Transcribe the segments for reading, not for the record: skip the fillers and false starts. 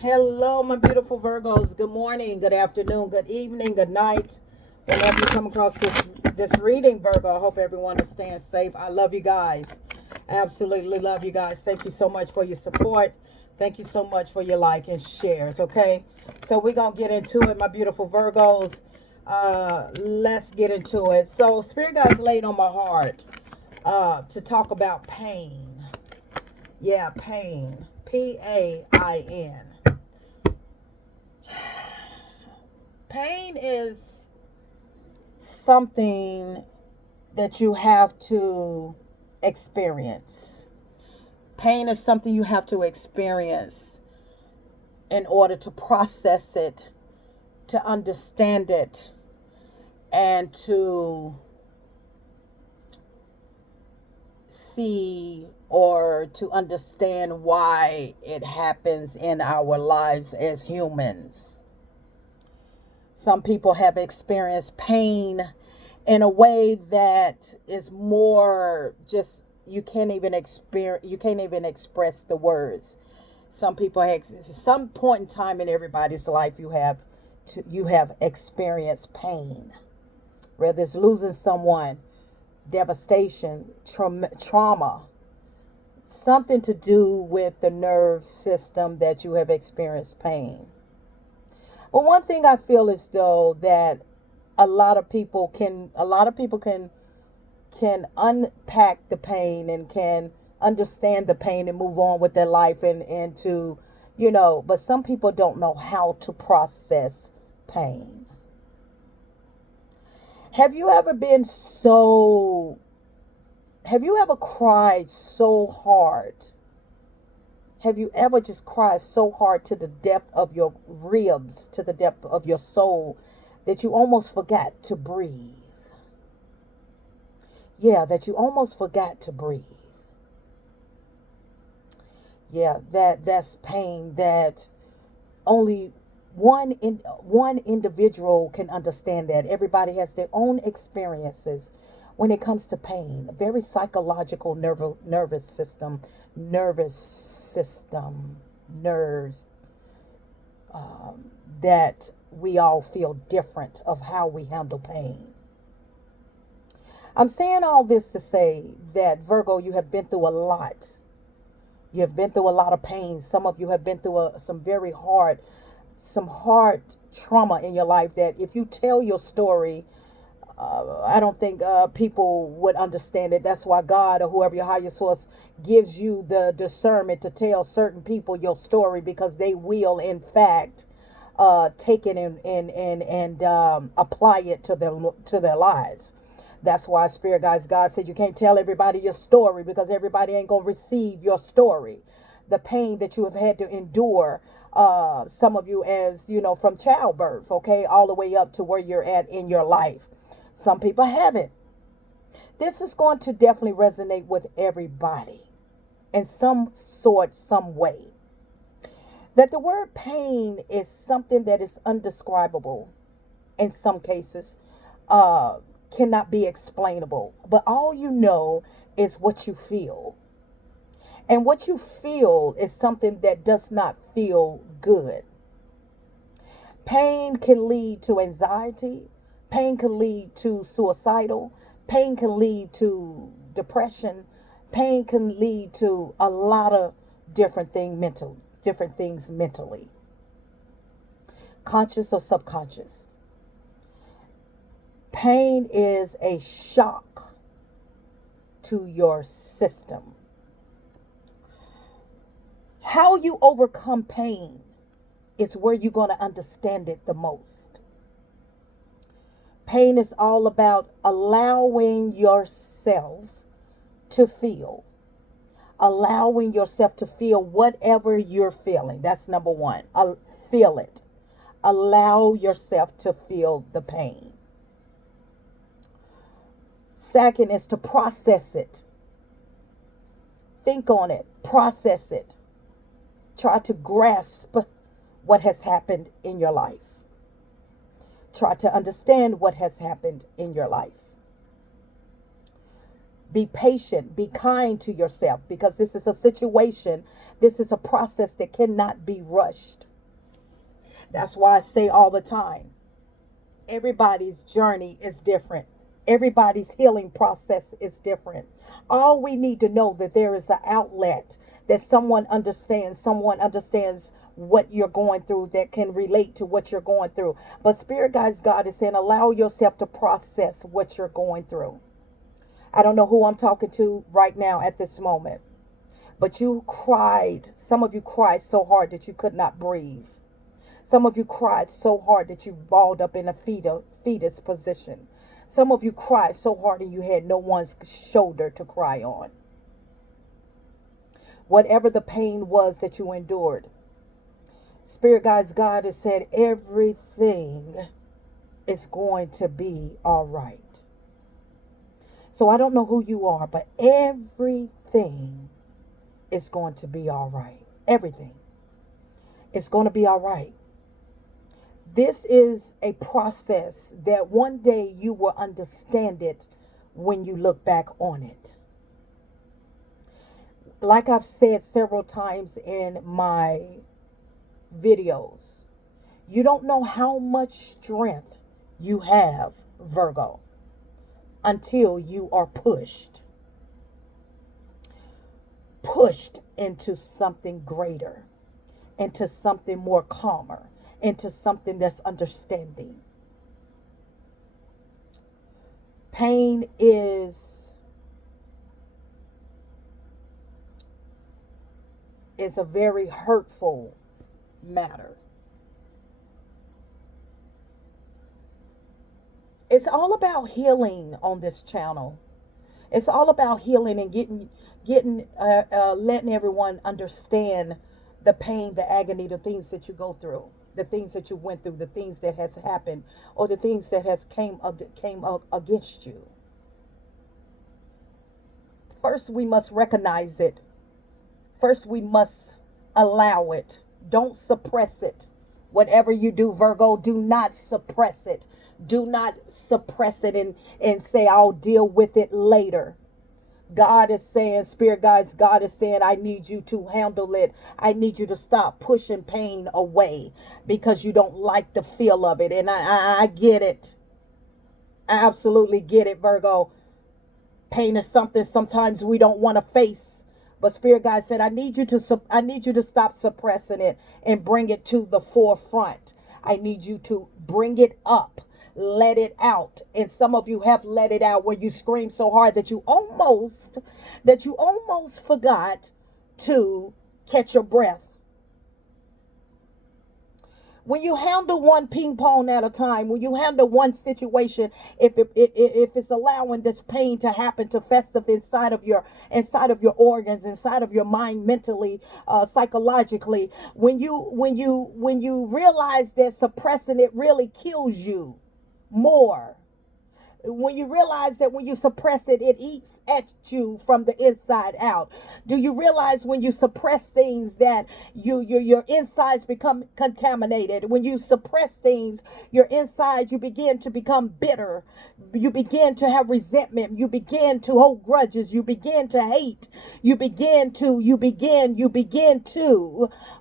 Hello, my beautiful Virgos. Good morning, good afternoon, good evening, good night. Whenever you come across this reading, Virgo, I hope everyone is staying safe. I love you guys. Absolutely love you guys. Thank you so much for your support. Thank you so much for your like and shares. Okay, so we're gonna get into it, my beautiful Virgos. Let's get into it. So, Spirit Guides laid on my heart to talk about pain. Yeah, pain. Pain. Pain is something that you have to experience. Pain is something you have to experience in order to process it, to understand it, and to see or to understand why it happens in our lives as humans. Some people have experienced pain in a way that is more just you can't even express the words. Some people have some point in time in everybody's life you have experienced pain. Whether it's losing someone, devastation, trauma, something to do with the nerve system that you have experienced pain. But one thing I feel is though that a lot of people can unpack the pain and can understand the pain and move on with their life and to but some people don't know how to process pain. Have you ever been so have you ever cried so hard? Have you ever just cried so hard to the depth of your ribs, to the depth of your soul, that you almost forgot to breathe? Yeah, that you almost forgot to breathe. Yeah, that's pain that only one individual can understand that. Everybody has their own experiences when it comes to pain. A very psychological nervous system, nerves, that we all feel different of how we handle pain. I'm saying all this to say that Virgo, you have been through a lot. You have been through a lot of pain. Some of you have been through some hard trauma in your life that if you tell your story, I don't think people would understand it. That's why God or whoever your higher source gives you the discernment to tell certain people your story, because they will, in fact, take it and apply it to their lives. That's why Spirit Guides, God said you can't tell everybody your story because everybody ain't going to receive your story. The pain that you have had to endure, some of you as, from childbirth, okay, all the way up to where you're at in your life. Some people haven't. This is going to definitely resonate with everybody in some sort, some way. That the word pain is something that is undescribable in some cases. Cannot be explainable, but all you know is what you feel. And what you feel is something that does not feel good. Pain can lead to anxiety. Pain can lead to suicidal. Pain can lead to depression. Pain can lead to a lot of different things mentally, conscious or subconscious. Pain is a shock to your system. How you overcome pain is where you're going to understand it the most. Pain is all about allowing yourself to feel. Allowing yourself to feel whatever you're feeling. That's number one. Feel it. Allow yourself to feel the pain. Second is to process it. Think on it. Process it. Try to grasp what has happened in your life. Try to understand what has happened in your life. Be patient. Be kind to yourself, because this is a situation, this is a process that cannot be rushed. That's why I say all the time, everybody's journey is different. Everybody's healing process is different. All we need to know that there is an outlet, that someone understands what you're going through, that can relate to what you're going through. But Spirit Guides, God is saying, allow yourself to process what you're going through. I don't know who I'm talking to right now at this moment, but you cried. Some of you cried so hard that you could not breathe. Some of you cried so hard that you balled up in a fetus position. Some of you cried so hard and you had no one's shoulder to cry on. Whatever the pain was that you endured, Spirit Guides, God has said everything is going to be all right. So I don't know who you are, but everything is going to be all right. Everything is going to be all right. This is a process that one day you will understand it when you look back on it. Like I've said several times in my videos, you don't know how much strength you have, Virgo, until you are pushed into something greater, into something more calmer, into something that's understanding. Pain is a very hurtful matter. It's all about healing on this channel. It's all about healing and letting everyone understand the pain, the agony, the things that you go through, the things that you went through, the things that has happened, or the things that has came up against you. First, we must recognize it. First, we must allow it. Don't suppress it. Whatever you do, Virgo, do not suppress it. Do not suppress it and say, I'll deal with it later. God is saying, Spirit Guides, God is saying, I need you to handle it. I need you to stop pushing pain away because you don't like the feel of it. And I get it. I absolutely get it, Virgo. Pain is something sometimes we don't want to face. But Spirit Guide said, I need you to stop suppressing it and bring it to the forefront. I need you to bring it up. Let it out. And some of you have let it out where you screamed so hard that you almost forgot to catch your breath. When you handle one ping pong at a time, when you handle one situation, if it's allowing this pain to happen, to fester inside of your organs, inside of your mind, mentally, psychologically, when you realize that suppressing it really kills you more. When you realize that when you suppress it, it eats at you from the inside out. Do you realize when you suppress things that your insides become contaminated? When you suppress things, your insides, you begin to become bitter. You begin to have resentment. You begin to hold grudges. You begin to hate. You begin to,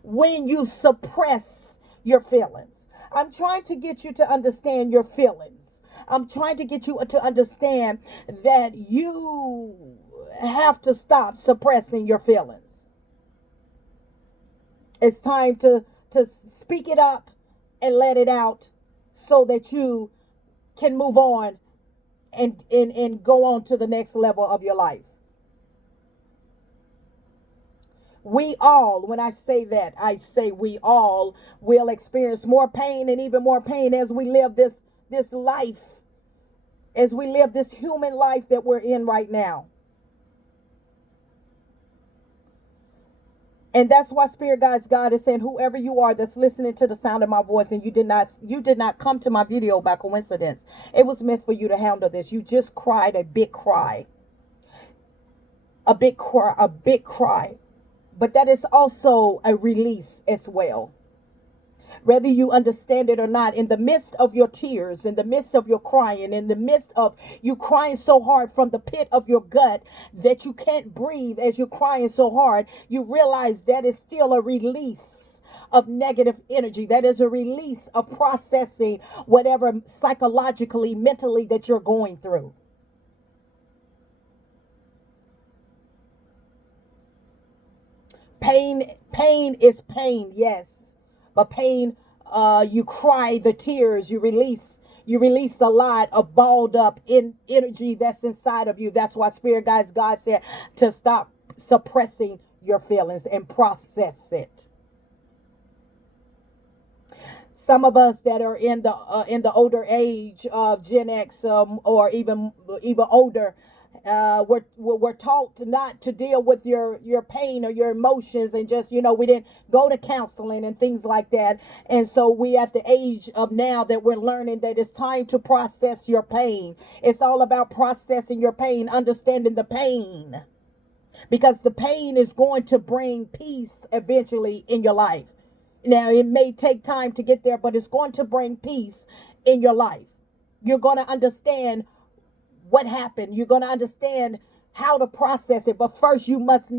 when you suppress your feelings. I'm trying to get you to understand your feelings. I'm trying to get you to understand that you have to stop suppressing your feelings. It's time to speak it up and let it out so that you can move on and go on to the next level of your life. We all, when I say that, I say we all will experience more pain and even more pain as we live this life, as we live this human life that we're in right now. And that's why Spirit Guides, God is saying, whoever you are that's listening to the sound of my voice, and you did not come to my video by coincidence. It was meant for you to handle this. You just cried a big cry. A big cry. But that is also a release as well. Whether you understand it or not, in the midst of your tears, in the midst of your crying, in the midst of you crying so hard from the pit of your gut that you can't breathe as you're crying so hard, you realize that is still a release of negative energy. That is a release of processing whatever psychologically, mentally that you're going through. Pain is pain, yes. But pain, you cry the tears, you release a lot of balled up in energy that's inside of you. That's why Spirit Guides God said to stop suppressing your feelings and process it. Some of us that are in the older age of Gen X, or even older, we're taught not to deal with your pain or your emotions, and just, we didn't go to counseling and things like that. And so we at the age of now that we're learning that it's time to process your pain. It's all about processing your pain, understanding the pain, because the pain is going to bring peace eventually in your life. Now, it may take time to get there, but it's going to bring peace in your life. You're going to understand what happened. You're going to understand how to process it. But first, you must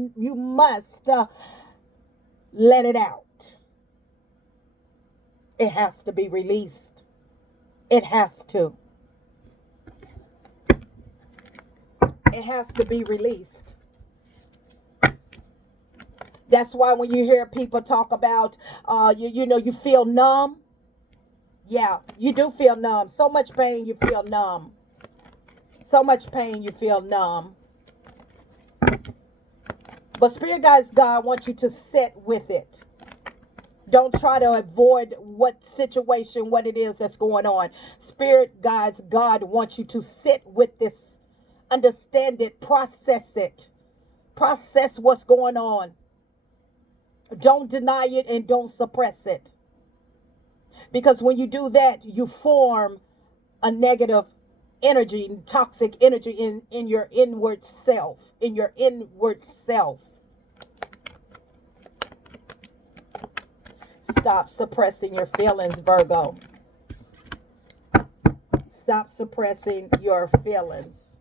let it out. It has to be released. It has to. It has to be released. That's why when you hear people talk about, you feel numb. Yeah, you do feel numb. So much pain, you feel numb. So much pain, you feel numb. But Spirit Guides God wants you to sit with it. Don't try to avoid what situation, what it is that's going on. Spirit Guides God wants you to sit with this. Understand it. Process it. Process what's going on. Don't deny it and don't suppress it. Because when you do that, you form a negative energy, toxic energy in your inward self. In your inward self. Stop suppressing your feelings, Virgo. Stop suppressing your feelings.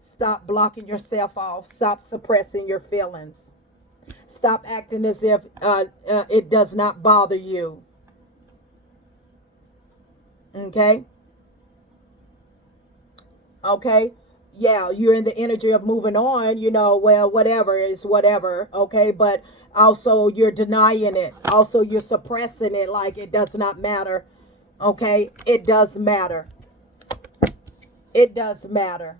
Stop blocking yourself off. Stop suppressing your feelings. Stop acting as if it does not bother you. Okay? Okay? Yeah, you're in the energy of moving on, well, whatever is whatever, okay? But also you're denying it. Also you're suppressing it like it does not matter, okay? It does matter. It does matter.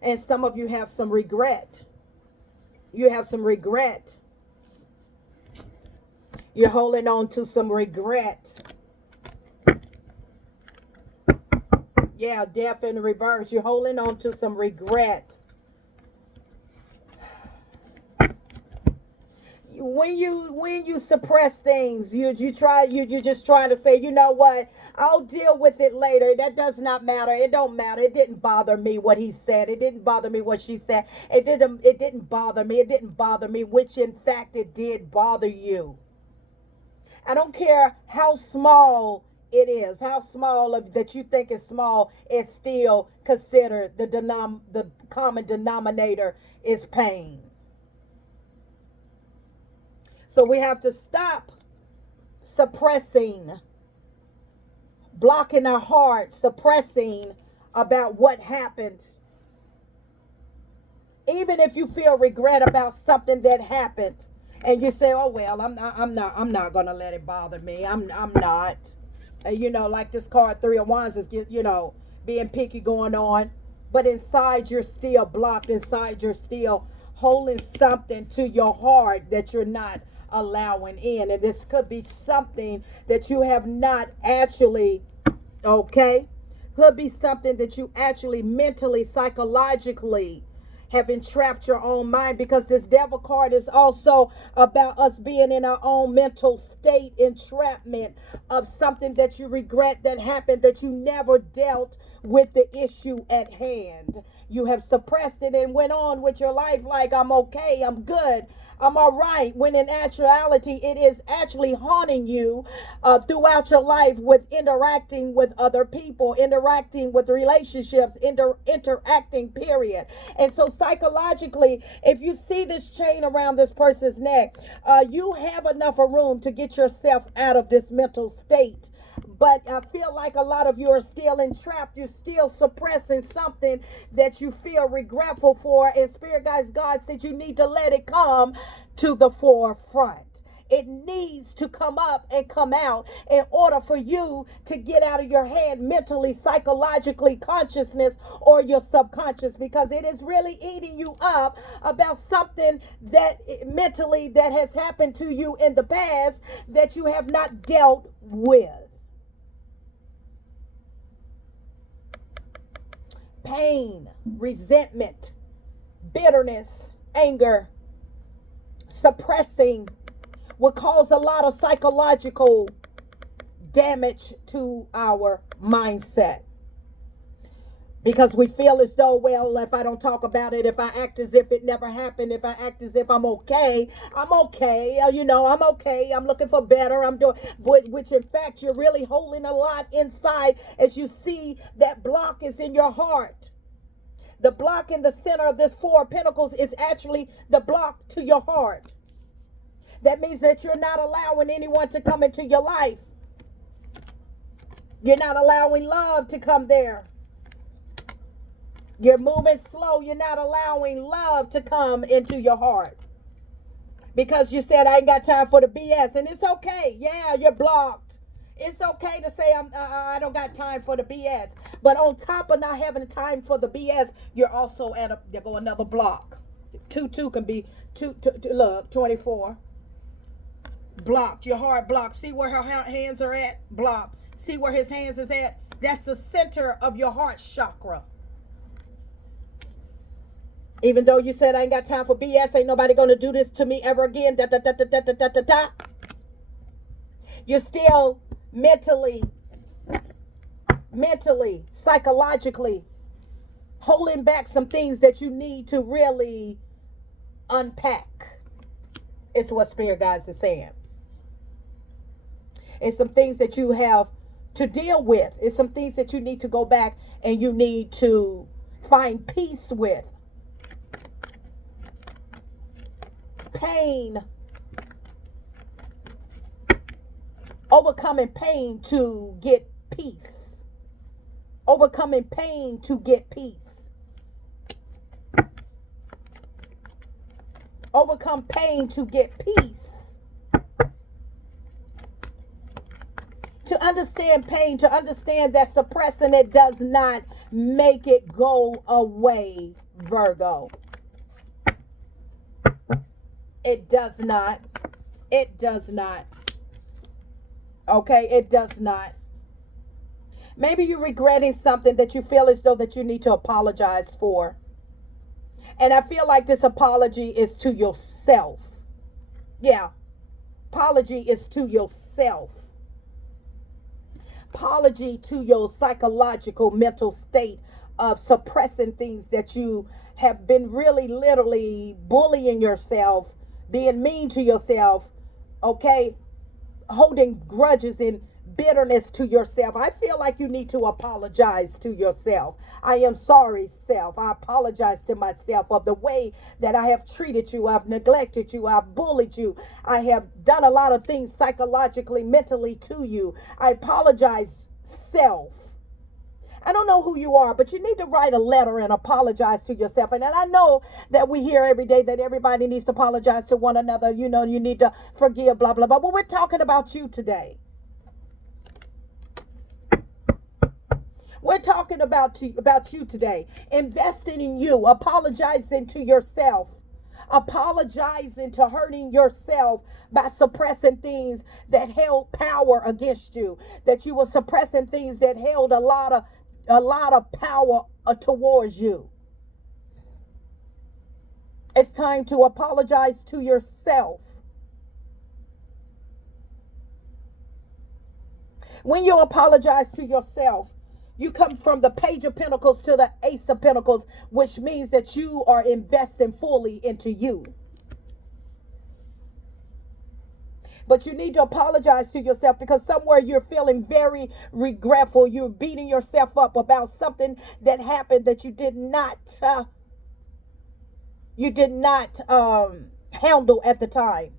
And some of you have some regret. You have some regret. You're holding on to some regret. Yeah, death in reverse. You're holding on to some regret. When you suppress things, you're just trying to say, you know what? I'll deal with it later. That does not matter. It don't matter. It didn't bother me what he said. It didn't bother me what she said. It didn't bother me. It didn't bother me, which in fact it did bother you. I don't care how small it is, how small that you think is small, it's still considered the common denominator is pain. So we have to stop suppressing, blocking our heart, suppressing about what happened. Even if you feel regret about something that happened, and you say, "Oh well, I'm not gonna let it bother me. I'm not." Like this card, Three of Wands is, being picky going on, but inside you're still blocked. Inside you're still holding something to your heart that you're not allowing in, and this could be something that you have not actually, okay, could be something that you actually mentally, psychologically have entrapped your own mind, because this devil card is also about us being in our own mental state, entrapment of something that you regret that happened, that you never dealt with the issue at hand. You have suppressed it and went on with your life like, I'm okay, I'm good. I'm all right. When in actuality, it is actually haunting you throughout your life with interacting with other people, interacting with relationships, interacting, period. And so psychologically, if you see this chain around this person's neck, you have enough of room to get yourself out of this mental state. But I feel like a lot of you are still entrapped. You're still suppressing something that you feel regretful for. And Spirit Guys, God said you need to let it come to the forefront. It needs to come up and come out in order for you to get out of your head mentally, psychologically, consciousness, or your subconscious, because it is really eating you up about something that mentally that has happened to you in the past that you have not dealt with. Pain, resentment, bitterness, anger, suppressing will cause a lot of psychological damage to our mindset. Because we feel as though, well, if I don't talk about it, if I act as if it never happened, if I act as if I'm okay. I'm okay, I'm looking for better, I'm doing, which in fact, you're really holding a lot inside as you see that block is in your heart. The block in the center of this Four of Pentacles is actually the block to your heart. That means that you're not allowing anyone to come into your life. You're not allowing love to come there. You're moving slow. You're not allowing love to come into your heart. Because you said, I ain't got time for the BS. And it's okay. Yeah, you're blocked. It's okay to say, I don't got time for the BS. But on top of not having time for the BS, you're also there go another block. 2 can be, look, 24. Blocked. Your heart blocked. See where her hands are at? Blocked. See where his hands is at? That's the center of your heart chakra. Even though you said I ain't got time for BS, ain't nobody gonna do this to me ever again. You're still mentally, psychologically holding back some things that you need to really unpack. It's what Spirit Guides is saying. It's some things that you have to deal with. It's some things that you need to go back and you need to find peace with. Pain. Overcoming pain to get peace. Overcoming pain to get peace. Overcome pain to get peace. To understand pain, to understand that suppressing it does not make it go away, Virgo. It does not. It does not. Okay, it does not. Maybe you're regretting something that you feel as though that you need to apologize for. And I feel like this apology is to yourself. Yeah. Apology is to yourself. Apology to your psychological mental state of suppressing things that you have been really literally bullying yourself, being mean to yourself, okay, holding grudges and bitterness to yourself. I feel like you need to apologize to yourself. I am sorry, self. I apologize to myself of the way that I have treated you. I've neglected you. I've bullied you. I have done a lot of things psychologically, mentally to you. I apologize, self. I don't know who you are, but you need to write a letter and apologize to yourself. And I know that we hear every day that everybody needs to apologize to one another. You know, you need to forgive, blah, blah, blah. But we're talking about you today. We're talking about you today. Investing in you, apologizing to yourself, apologizing to hurting yourself by suppressing things that held power against you, that you were suppressing things that held a lot of power towards you. It's time to apologize to yourself. When you apologize to yourself, you come from the Page of Pentacles to the Ace of Pentacles, which means that you are investing fully into you. But you need to apologize to yourself, because somewhere you're feeling very regretful. You're beating yourself up about something that happened that you did not handle at the time.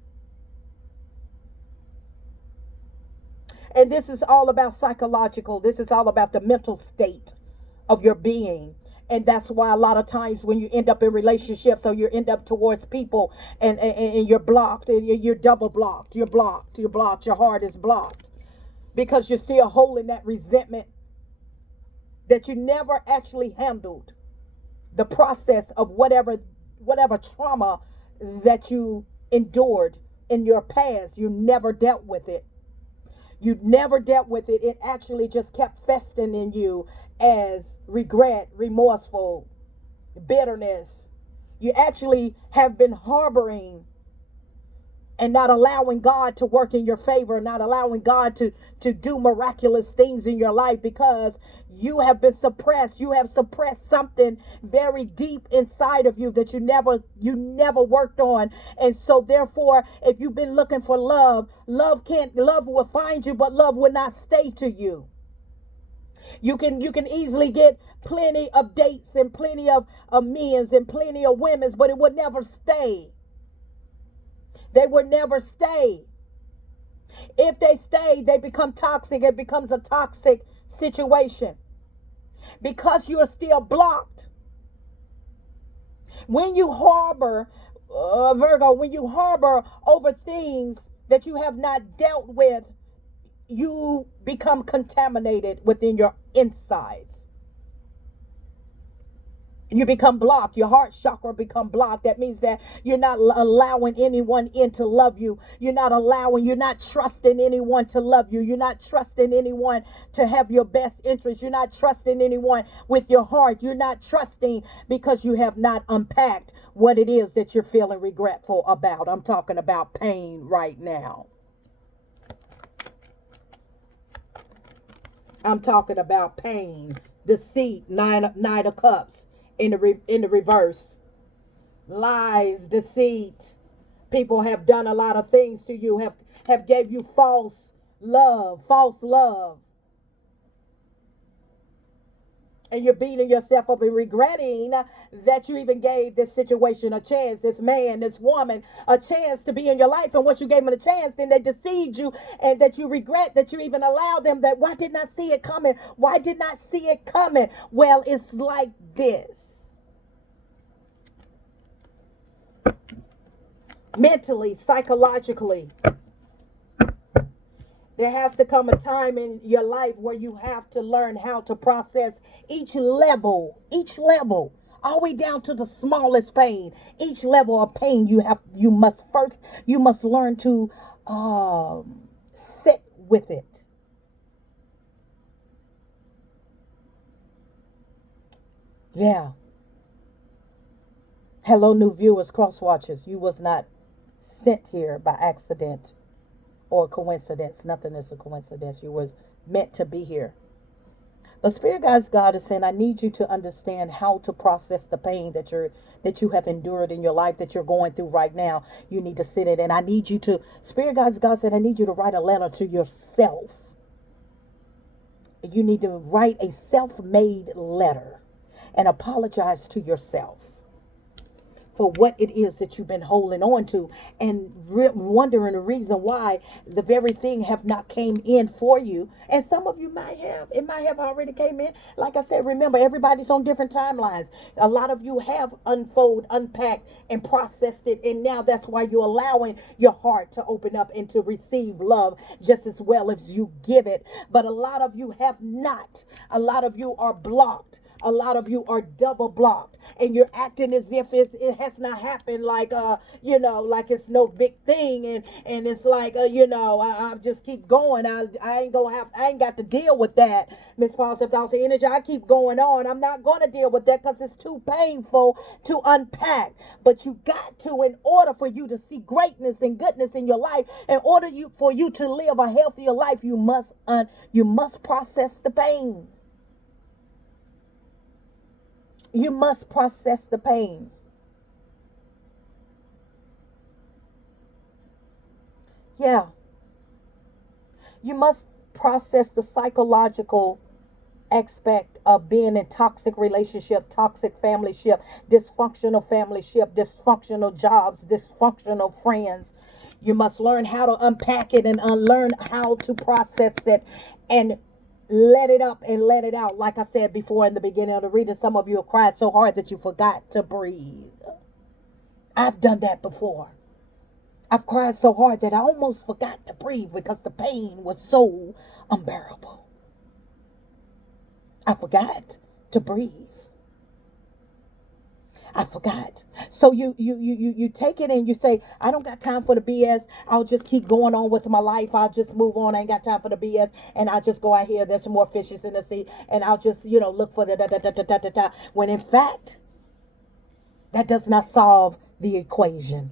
And this is all about psychological. This is all about the mental state of your being. And that's why a lot of times when you end up in relationships, or you end up towards people, and you're blocked, and you're double blocked, you're blocked, your heart is blocked, because you're still holding that resentment that you never actually handled the process of whatever trauma that you endured in your past. You never dealt with it. You never dealt with it. It actually just kept festering in you as regret, remorseful, bitterness. You actually have been harboring and not allowing God to work in your favor, not allowing God to do miraculous things in your life, because you have been suppressed. You have suppressed something very deep inside of you that you never worked on. And so therefore, if you've been looking for love will find you, but love will not stay to you. You can easily get plenty of dates and plenty of men's and plenty of women's, but it would never stay. They would never stay. If they stay, they become toxic. It becomes a toxic situation, because you are still blocked. When you harbor, Virgo, when you harbor over things that you have not dealt with, you become contaminated within your insides. You become blocked. Your heart chakra become blocked. That means that you're not allowing anyone in to love you. You're not trusting anyone to love you. You're not trusting anyone to have your best interest. You're not trusting anyone with your heart. You're not trusting because you have not unpacked what it is that you're feeling regretful about. I'm talking about pain right now. I'm talking about pain, deceit, nine of cups. In the reverse, lies, deceit. People have done a lot of things to you, have gave you false love, and you're beating yourself up and regretting that you even gave this situation a chance, this man, this woman, a chance to be in your life. And once you gave them a chance, then they deceived you, and that you regret that you even allowed them. That why did not see it coming? Why did not see it coming? Well, it's like this. Mentally, psychologically, there has to come a time in your life where you have to learn how to process each level, all the way down to the smallest pain. Each level of pain you must learn to sit with it. Yeah. Hello, new viewers, cross watchers. You was not sent here by accident or coincidence. Nothing is a coincidence. You were meant to be here. But Spirit Guides God is saying, I need you to understand how to process the pain that you have endured in your life, that you're going through right now. You need to sit in it. And I need you to, Spirit Guides God said, I need you to write a letter to yourself. You need to write a self-made letter and apologize to yourself for what it is that you've been holding on to, and wondering the reason why the very thing have not came in for you. And some of you might have already came in. Like I said, remember, everybody's on different timelines. A lot of you have unpacked and processed it, and now that's why you're allowing your heart to open up and to receive love just as well as you give it. But a lot of you have not. A lot of you are blocked. A lot of you are double blocked, and you're acting as if it has not happened, like like it's no big thing, and it's like I just keep going. I ain't got to deal with that. Miss Paul said, "Thousand energy. I keep going on. I'm not gonna deal with that because it's too painful to unpack." But you got to, in order for you to see greatness and goodness in your life, for you to live a healthier life, you must process the pain. You must process the pain. Yeah. You must process the psychological aspect of being in toxic relationship, toxic family ship, dysfunctional family ship, dysfunctional jobs, dysfunctional friends. You must learn how to unpack it and unlearn how to process it and let it up and let it out. Like I said before in the beginning of the reading, some of you have cried so hard that you forgot to breathe. I've done that before. I've cried so hard that I almost forgot to breathe because the pain was so unbearable. I forgot to breathe. I forgot. So you take it and you say, I don't got time for the BS. I'll just keep going on with my life. I'll just move on. I ain't got time for the BS. And I'll just go out here. There's some more fishes in the sea. And I'll just, look for the da da da da da da da. When in fact, that does not solve the equation.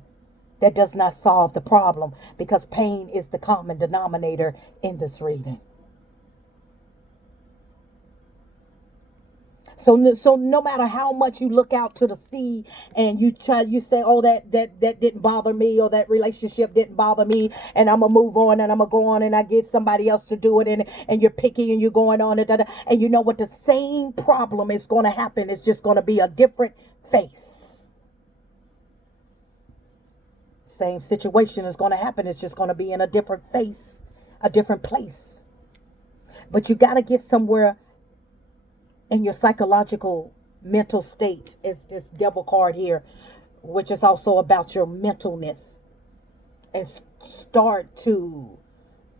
That does not solve the problem, because pain is the common denominator in this reading. So no matter how much you look out to the sea and you say, oh, that didn't bother me, or that relationship didn't bother me, and I'm gonna move on and I'm gonna go on and I get somebody else to do it, and you're picky and you're going on and you know what, the same problem is gonna happen. It's just gonna be a different face. Same situation is gonna happen. It's just gonna be in a different face, a different place. But you gotta get somewhere in your psychological mental state. Is this devil card here, which is also about your mentalness, and start to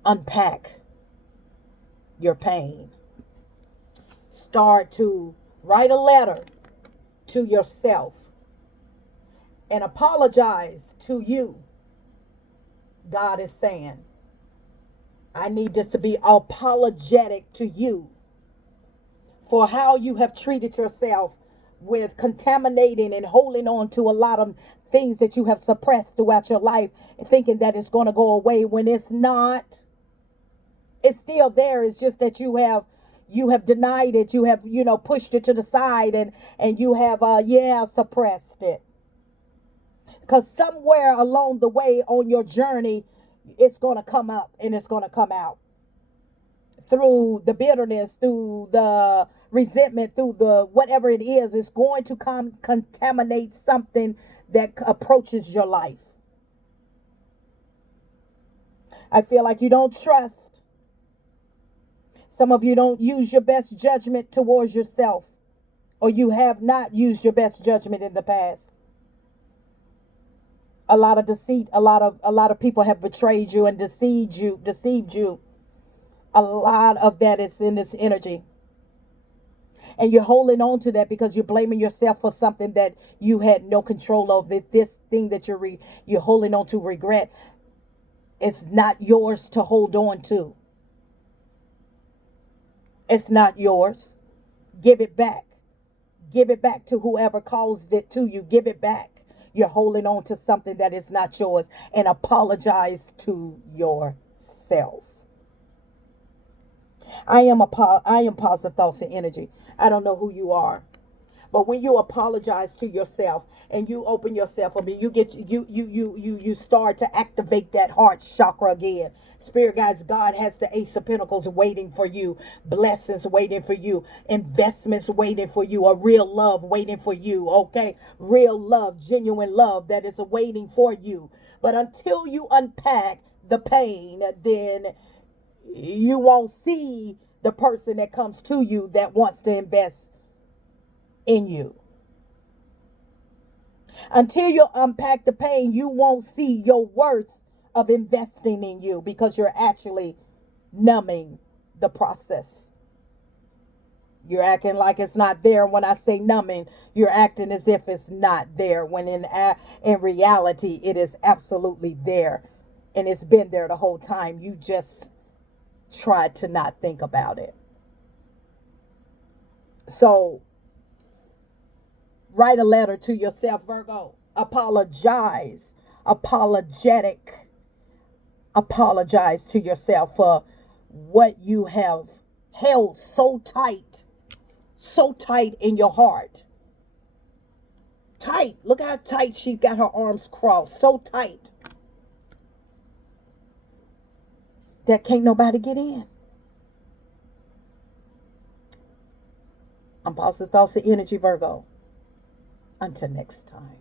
unpack your pain. Start to write a letter to yourself and apologize to you. God is saying, I need this to be apologetic to you for how you have treated yourself with contaminating and holding on to a lot of things that you have suppressed throughout your life, thinking that it's going to go away when it's not. It's still there. It's just that you have denied it. You have, pushed it to the side, and you have, suppressed it. Because somewhere along the way on your journey, it's going to come up and it's going to come out. Through the bitterness, through the resentment, through the whatever it is, it's going to contaminate something that approaches your life. I feel like you don't trust. Some of you don't use your best judgment towards yourself, or you have not used your best judgment in the past. A lot of deceit, a lot of people have betrayed you and deceived you. A lot of that is in this energy. And you're holding on to that because you're blaming yourself for something that you had no control of. This thing that you're holding on to, regret, it's not yours to hold on to. It's not yours. Give it back. Give it back to whoever caused it to you. Give it back. You're holding on to something that is not yours, and apologize to yourself. I am positive thoughts and energy. I don't know who you are, but when you apologize to yourself and you open yourself up, and you start to activate that heart chakra again. Spirit guides, God has the Ace of Pentacles waiting for you, blessings waiting for you, investments waiting for you, a real love waiting for you. Okay, real love, genuine love that is waiting for you. But until you unpack the pain, then you won't see the person that comes to you that wants to invest in you. Until you unpack the pain, you won't see your worth of investing in you, because you're actually numbing the process. You're acting like it's not there. When I say numbing, you're acting as if it's not there, when in reality it is absolutely there, and it's been there the whole time. You just try to not think about it. So write a letter to yourself, Virgo. Apologize. Apologize to yourself for what you have held so tight in your heart. Tight. Look how tight she got her arms crossed. So tight that can't nobody get in. I'm Positive Thoughts of Energy, Virgo. Until next time.